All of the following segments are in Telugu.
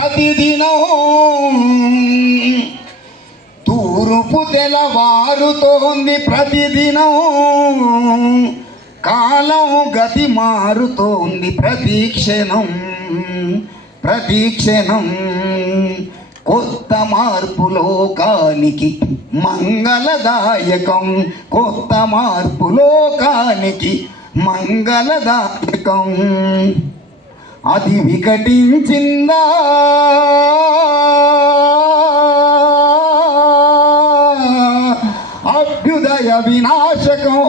ప్రతిదినం తూర్పు తెలవారుతోంది ప్రతిదినం. కాలం గతి మారుతోంది ప్రతీక్షణం ప్రతీక్షణం కొత్త మార్పు లోకానికి మంగళదాయకం కొత్త మార్పు లోకానికి మంగళదాయకం. అది వికటించిందా? అభ్యుదయ వినాశకం.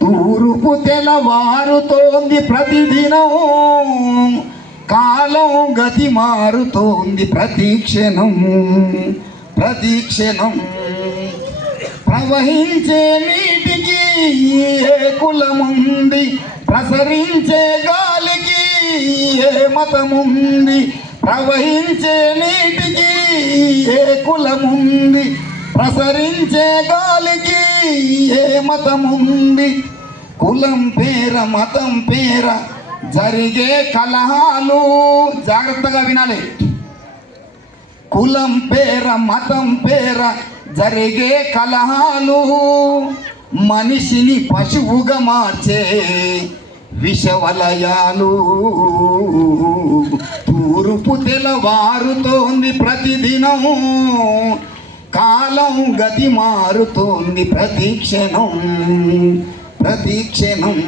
తూరుపు తెలవారుతోంది ప్రతిదినం. కాలం గతి మారుతోంది ప్రతీక్షణం. ప్రతీక్షణం. ప్రవహించే నీటికి కులముంది ప్రసరించే గాలికి ఏ మతముంది ప్రవహించే నీటికి ఏ కులముంది ప్రసరించే గాలికి ఏ మతముంది. కులం పేర మతం పేర జరిగే కలహాలు జాగ్రత్తగా వినాలి. కులం పేర మతం పేర జరిగే కలహాలు మనిషిని పశువుగా మార్చే విషవలయాలు. తూర్పు తెలవారుతోంది ప్రతిదినం కాలం గతి మారుతోంది ప్రతి క్షణం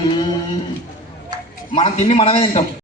మనం తిని మనమే తింటాం.